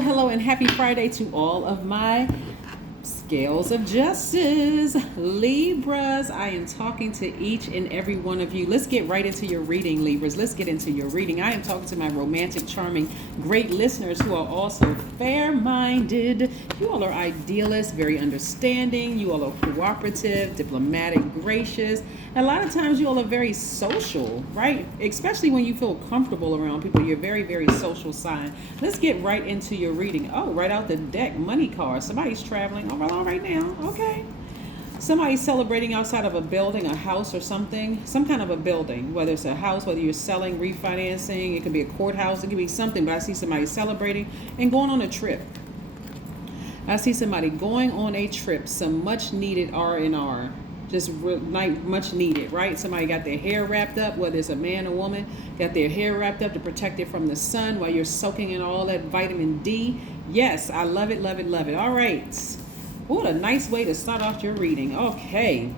hello, and happy Friday to all of my scales of justice, Libras. I am talking to each and every one of you. Let's get right into your reading, Libras. Let's get into your reading. I am talking to my romantic, charming, great listeners who are also fair-minded. You all are idealists, very understanding. You all are cooperative, diplomatic, gracious. And a lot of times you all are very social, right? Especially when you feel comfortable around people. You're very, very social sign. Let's get right into your reading. Oh, right out the deck, money card. Somebody's traveling all right now. Okay. Somebody's celebrating outside of a building, a house or something, some kind of a building, whether it's a house, whether you're selling, refinancing, it could be a courthouse, it could be something, but I see somebody celebrating and going on a trip. I see somebody going on a trip, some much needed R&R. Just much needed, right? Somebody got their hair wrapped up, whether it's a man or woman, got their hair wrapped up to protect it from the sun while you're soaking in all that vitamin D. Yes, I love it, love it, love it. All right. What a nice way to start off your reading. Okay.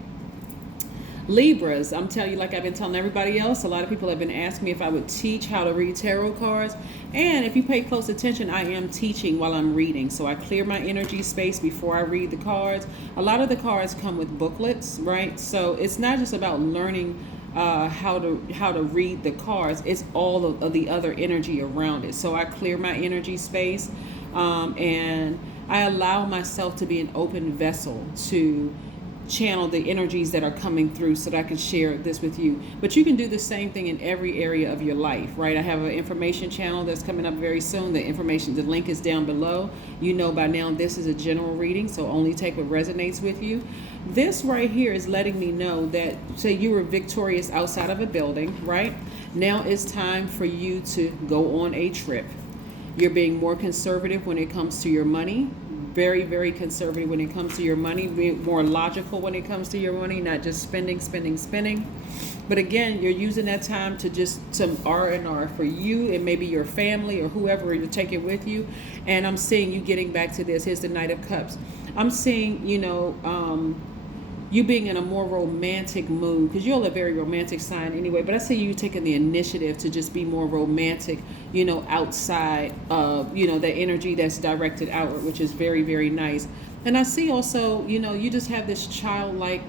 Libras, I'm telling you, like I've been telling everybody else, a lot of people have been asking me if I would teach how to read tarot cards. And if you pay close attention, I am teaching while I'm reading. So I clear my energy space before I read the cards. A lot of the cards come with booklets, right? So it's not just about learning how to read the cards. It's all of the other energy around it. So I clear my energy space and I allow myself to be an open vessel to channel the energies that are coming through so that I can share this with you. But you can do the same thing in every area of your life, right? I have an information channel that's coming up very soon. The link is down below. You know by now this is a general reading, so only take what resonates with you. This right here is letting me know that, say you were victorious outside of a building, right? Now it's time for you to go on a trip. You're being more conservative when it comes to your money. Very, very conservative when it comes to your money, be more logical when it comes to your money, not just spending. But again, you're using that time to just some R&R for you and maybe your family or whoever to take it with you. And I'm seeing you getting back to this. Here's the Knight of Cups. I'm seeing, you being in a more romantic mood, because you're a very romantic sign anyway, but I see you taking the initiative to just be more romantic, outside of, the energy that's directed outward, which is very, very nice. And I see also, you just have this childlike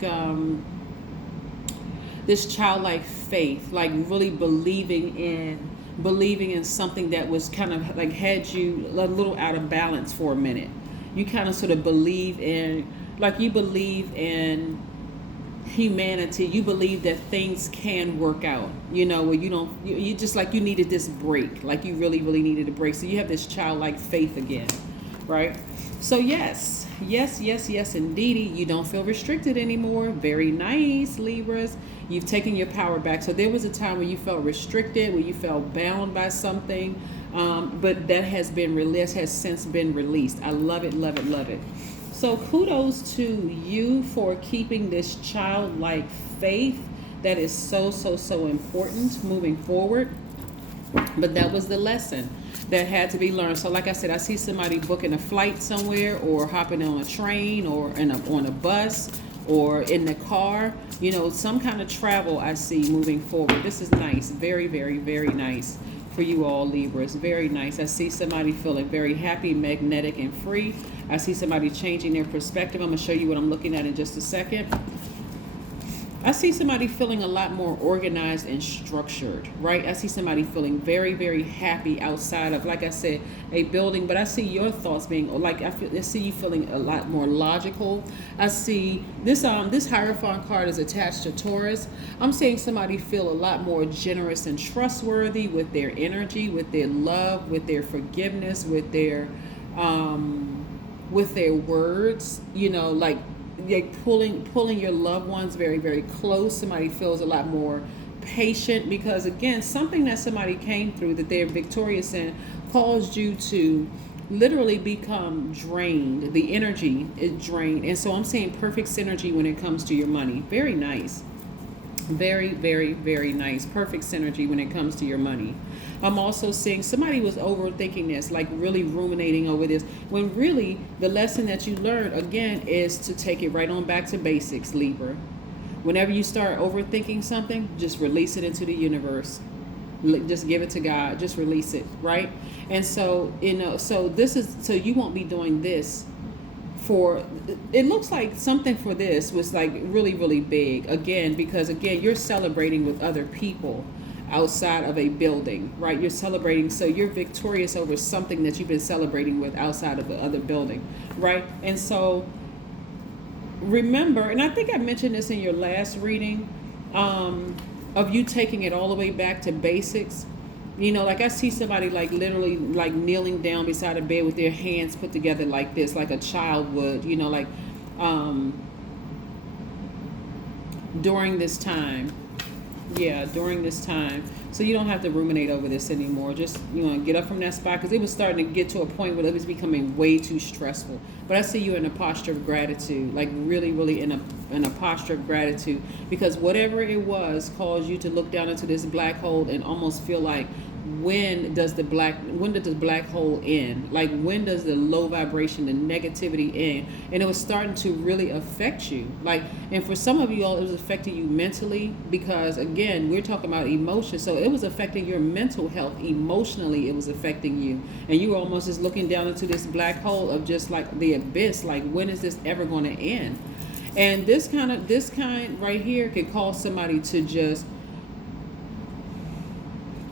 faith, like really believing in something that was kind of like had you a little out of balance for a minute. You kind of sort of believe in humanity. You believe that things can work out, where you just like you needed this break, like you really, really needed a break. So you have this childlike faith again, right? So yes, indeedy. You don't feel restricted anymore. Very nice, Libras. You've taken your power back. So there was a time where you felt restricted, where you felt bound by something, but that has since been released. I love it, love it, love it. So kudos to you for keeping this childlike faith that is so, so, so important moving forward. But that was the lesson that had to be learned. So like I said, I see somebody booking a flight somewhere or hopping on a train or on a bus or in the car, some kind of travel I see moving forward. This is nice. Very, very, very nice for you all, Libras. Very nice. I see somebody feeling very happy, magnetic, and free. I see somebody changing their perspective. I'm going to show you what I'm looking at in just a second. I see somebody feeling a lot more organized and structured, right? I see somebody feeling very, very happy outside of, like I said, a building. But I see your thoughts being like, I see you feeling a lot more logical. I see this Hierophant card is attached to Taurus. I'm seeing somebody feel a lot more generous and trustworthy with their energy, with their love, with their forgiveness, with their words, like pulling your loved ones very, very close. Somebody feels a lot more patient because, again, something that somebody came through that they're victorious in caused you to literally become drained. The energy is drained. And so I'm seeing perfect synergy when it comes to your money. Very nice. Very, very, very nice. Perfect synergy when it comes to your money. I'm also seeing somebody was overthinking this, like really ruminating over this, when really the lesson that you learned, again, is to take it right on back to basics, Libra. Whenever you start overthinking something, just release it into the universe. Just give it to God. Just release it, right? And so, so you won't be doing this for, it looks like something for this was like really, really big. Again, because again, you're celebrating with other people outside of a building, right? You're celebrating, so you're victorious over something that you've been celebrating with outside of the other building, right? And so remember, and I think I mentioned this in your last reading, of you taking it all the way back to basics. Like I see somebody like literally like kneeling down beside a bed with their hands put together like this, like a child would, like during this time. Yeah, during this time. So you don't have to ruminate over this anymore. Just, get up from that spot, because it was starting to get to a point where it was becoming way too stressful. But I see you in a posture of gratitude, like really, really in a posture of gratitude, because whatever it was caused you to look down into this black hole and almost feel like, when does the black hole end? Like, when does the low vibration, the negativity end? And it was starting to really affect you. Like, and for some of you all, it was affecting you mentally, because again, we're talking about emotions. So it was affecting your mental health. Emotionally, it was affecting you. And you were almost just looking down into this black hole of just like the abyss. Like, when is this ever going to end? And this kind right here can cause somebody to just,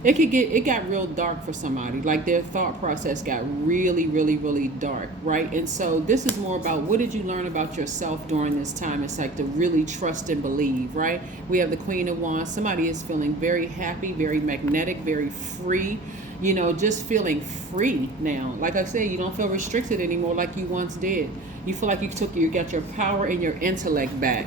it got real dark for somebody. Like, their thought process got really, really, really dark, right? And so this is more about, what did you learn about yourself during this time? It's like to really trust and believe, right? We have the Queen of Wands. Somebody is feeling very happy, very magnetic, very free, just feeling free now. Like I said, you don't feel restricted anymore like you once did. You feel like you got your power and your intellect back.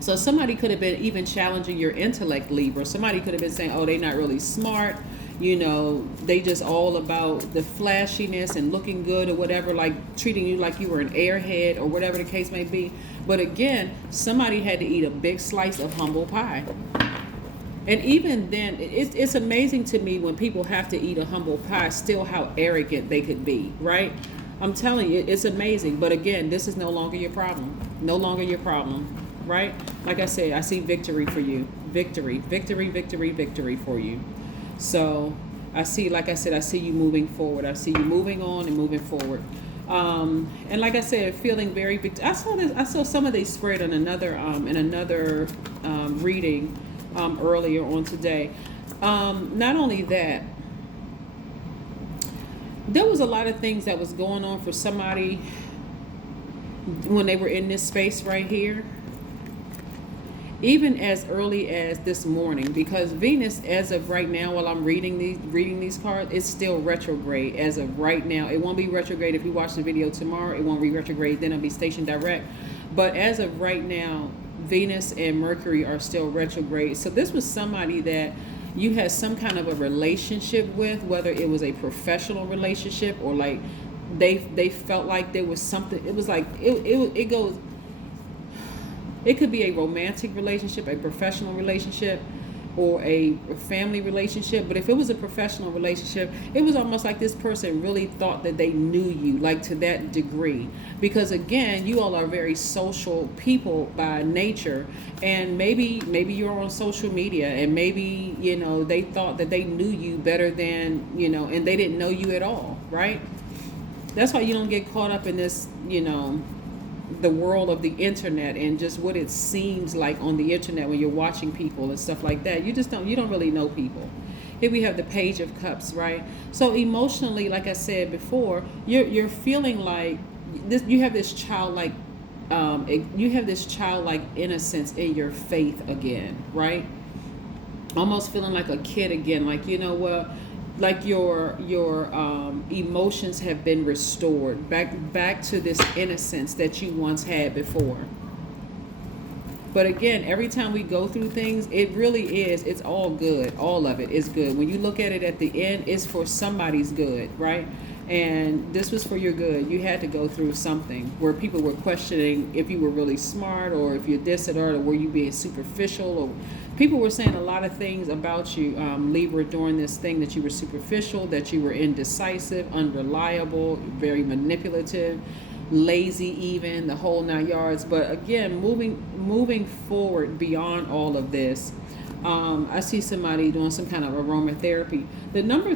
So somebody could have been even challenging your intellect, Libra. Somebody could have been saying, oh, they're not really smart. They just all about the flashiness and looking good or whatever, like treating you like you were an airhead or whatever the case may be. But again, somebody had to eat a big slice of humble pie. And even then, it's amazing to me when people have to eat a humble pie, still how arrogant they could be, right? I'm telling you, it's amazing. But again, this is no longer your problem. No longer your problem. Right? Like I said, I see victory for you. Victory, victory, victory, victory for you. So I see, like I said, I see you moving forward. I see you moving on and moving forward. And like I said, feeling very I saw some of these spread in another reading earlier on today. Not only that, there was a lot of things that was going on for somebody when they were in this space right here. Even as early as this morning, because Venus, as of right now, while I'm reading these cards, it's still retrograde as of right now. It won't be retrograde if you watch the video tomorrow. It won't be retrograde, then it'll be station direct. But as of right now, Venus and Mercury are still retrograde. So this was somebody that you had some kind of a relationship with, whether it was a professional relationship or like they felt like there was something. It was like it goes. It could be a romantic relationship, a professional relationship, or a family relationship. But if it was a professional relationship, it was almost like this person really thought that they knew you, like to that degree. Because again, you all are very social people by nature. And maybe you're on social media, and maybe, they thought that they knew you better than, and they didn't know you at all, right? That's why you don't get caught up in this, the world of the internet and just what it seems like on the internet when you're watching people and stuff like that. You don't really know people. Here we have the Page of Cups, right? So emotionally, like I said before, you're feeling like this. You have this childlike, innocence in your faith again, right? Almost feeling like a kid again. Like, like your emotions have been restored back to this innocence that you once had before. But again, every time we go through things, it really is, it's all good. All of it is good. When you look at it at the end, it's for somebody's good, right? And this was for your good. You had to go through something where people were questioning if you were really smart, or if you're this or that, or were you being superficial, or people were saying a lot of things about you, Libra, during this thing, that you were superficial, that you were indecisive, unreliable, very manipulative, lazy, even the whole 9 yards. But again, moving forward beyond all of this, I see somebody doing some kind of aromatherapy. The number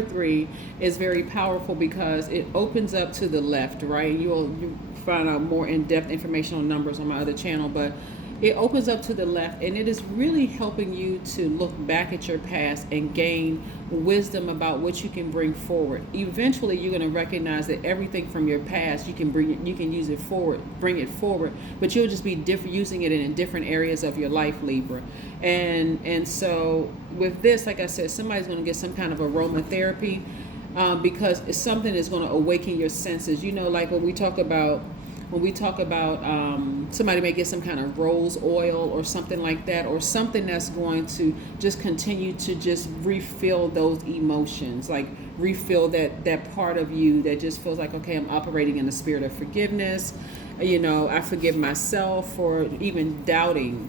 three is very powerful because it opens up to the left, right? You find out more in-depth information on numbers on my other channel, but it opens up to the left, and it is really helping you to look back at your past and gain wisdom about what you can bring forward. Eventually, you're going to recognize that everything from your past you can use it forward, bring it forward, but you'll just be using it in different areas of your life, Libra. And so with this, like I said, somebody's going to get some kind of aromatherapy because it's something that's going to awaken your senses. You know, like when we talk about somebody may get some kind of rose oil or something like that, or something that's going to just continue to just refill those emotions, like refill that part of you that just feels like, okay, I'm operating in the spirit of forgiveness. You know, I forgive myself for even doubting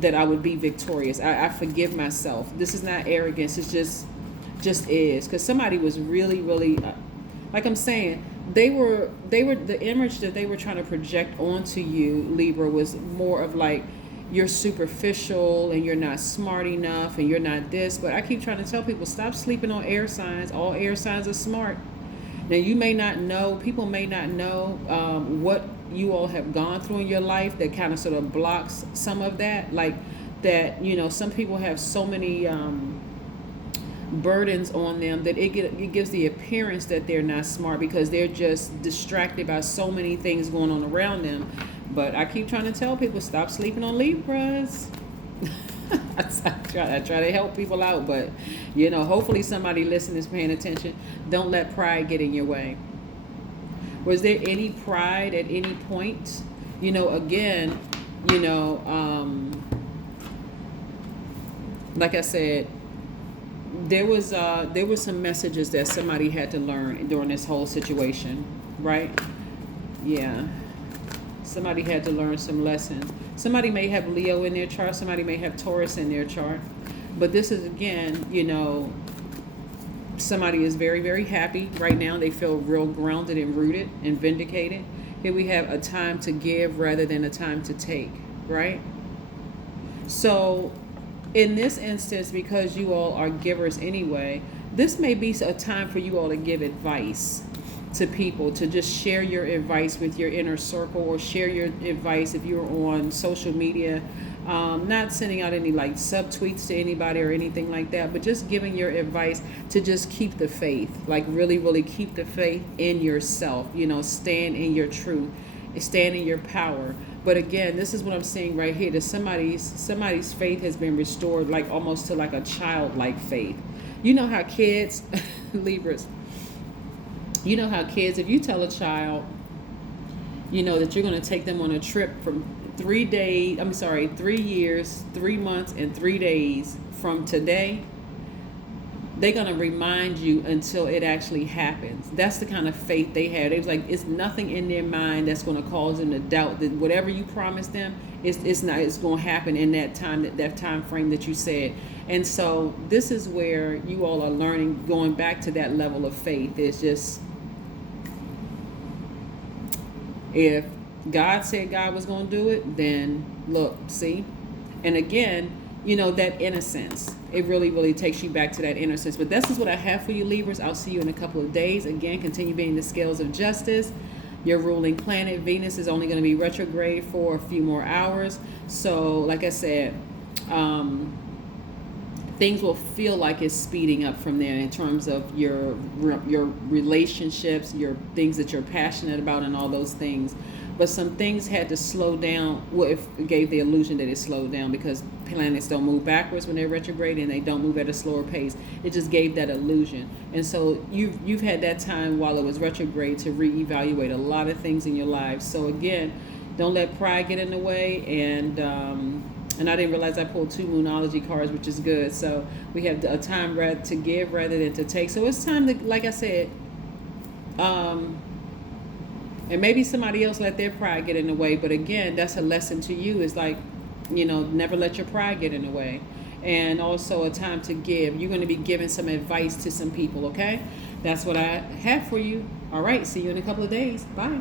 that I would be victorious. I forgive myself. This is not arrogance. It's just is, because somebody was really, really, like I'm saying, they were the image that they were trying to project onto you, Libra, was more of like, you're superficial and you're not smart enough and you're not this. But I keep trying to tell people, stop sleeping on air signs. All air signs are smart. Now, you may not know, people may not know what you all have gone through in your life that kind of sort of blocks some of that. Like that, you know, some people have so many burdens on them that it gives the appearance that they're not smart because they're just distracted by so many things going on around them. But I keep trying to tell people, stop sleeping on Libras. I try to help people out, but you know, hopefully somebody listening is paying attention. Don't let pride get in your way. Was there any pride at any point? You know, again, you know, like I said, there was some messages that somebody had to learn during this whole situation, right? Yeah. Somebody had to learn some lessons. Somebody may have Leo in their chart. Somebody may have Taurus in their chart. But this is, again, you know, somebody is very, very happy right now. They feel real grounded and rooted and vindicated. Here we have a time to give rather than a time to take, right? So in this instance, because you all are givers anyway, this may be a time for you all to give advice to people, to just share your advice with your inner circle, or share your advice if you're on social media, not sending out any like subtweets to anybody or anything like that, but just giving your advice to just keep the faith, like really, really keep the faith in yourself, you know, stand in your truth, stand in your power. But again, this is what I'm seeing right here, that somebody's faith has been restored, like almost to like a childlike faith. You know how kids, Libras, you know how kids, if you tell a child, you know, that you're going to take them on a trip from 3 years, 3 months, and 3 days from today, they're going to remind you until it actually happens. That's the kind of faith they had. It was like, it's nothing in their mind that's going to cause them to doubt that whatever you promised them, it's going to happen in that time frame that you said. And so this is where you all are learning, going back to that level of faith. It's just, if God said God was going to do it, then look, see? And again, you know, that innocence, it really, really takes you back to that innocence. But this is what I have for you, Libras. I'll see you in a couple of days. Again, continue being the scales of justice. Your ruling planet, Venus, is only going to be retrograde for a few more hours. So, like I said, things will feel like it's speeding up from there in terms of your relationships, your things that you're passionate about, and all those things. But some things had to slow down. Well, it gave the illusion that it slowed down, because planets don't move backwards when they're retrograde, and they don't move at a slower pace. It just gave that illusion. And so you've had that time while it was retrograde to reevaluate a lot of things in your lives. So again, don't let pride get in the way. And I didn't realize I pulled 2 Moonology cards, which is good. So we have a time to give rather than to take. So it's time to, like I said, and maybe somebody else let their pride get in the way. But again, that's a lesson to you. Is like, you know, never let your pride get in the way. And also a time to give. You're going to be giving some advice to some people, okay? That's what I have for you. All right, see you in a couple of days. Bye.